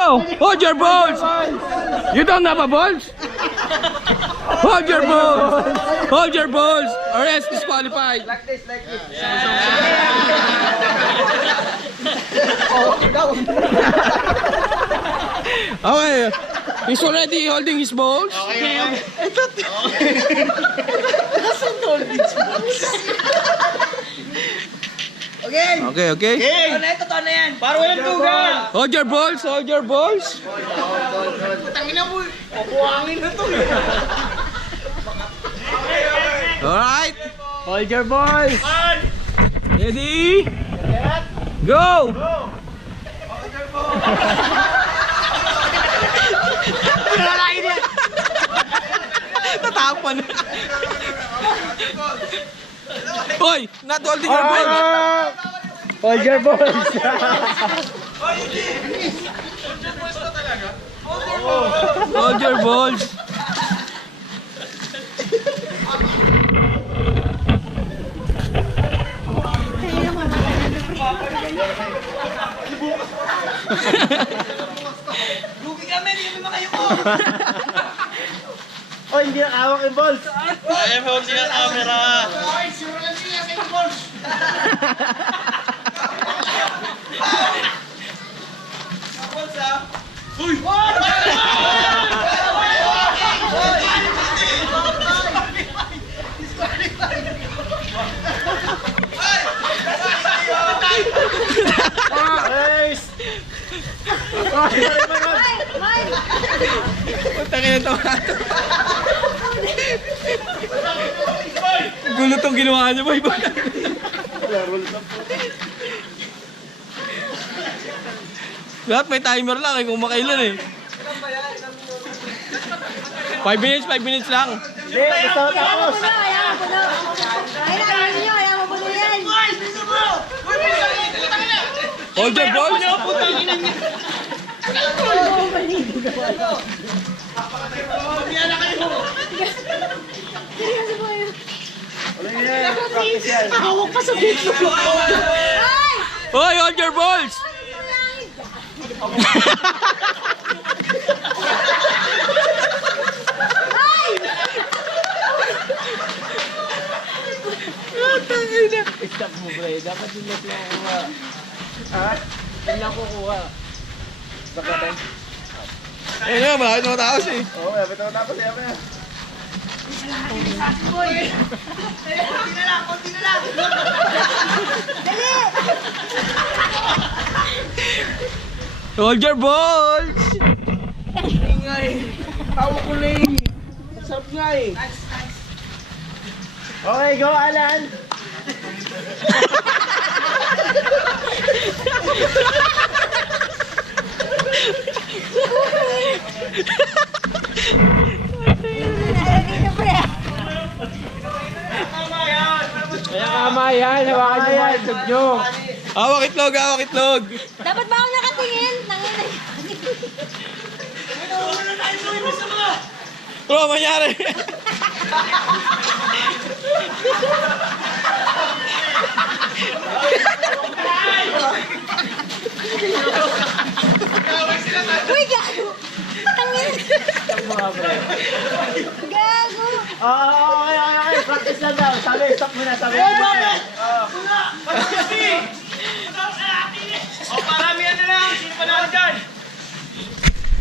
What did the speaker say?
Oh, hold your balls! You don't have a balls? Hold your balls! Hold your balls! Or else disqualified. Like this. Okay. He's already holding his balls. Okay. Okay. Totoo na yan. Para walang duga. Hold your balls, hold your balls. Tangin na mo. Kukuhangin na to. Alright. Hold your balls. Ready? Go! Natapan. Hoy, not holding your balls. Hold your balls. Hold your balls. Lugi kami, hindi kami makayuko. Oh, hindi na awak yung balls. Ay, hold siya camera. Tangin na ito. Gulo tong ginawa niya, boy. Lahat may timer lang eh, kung makailan eh. 5 minutes lang. Hindi, gusto ko tapos. Hold your balls. Hoy, hold your balls. Stop mo, pre. Dapat yung net lang kukuha. Ha? Yan lang kukuha. Baka tayo. Ayun nga, malaki na matapos eh. Oo, dapat ako tapos. Yaman na. Konti na lang. Hold your balls. Ingay. Tawag ko lang. Sarap nga eh. Okay, go Alan. Kaya kama yan. Hawakan nyo mga itlog nyo. Hawak itlog, hawak itlog. Dapat ba ako nakatingin? Nangina. Ano mangyari? Uy, gago! Tangin! Gago! Okay. Practice lang daw. Sabi, stop muna. Sabi. O, paramihan na lang. Sino pa lang dyan?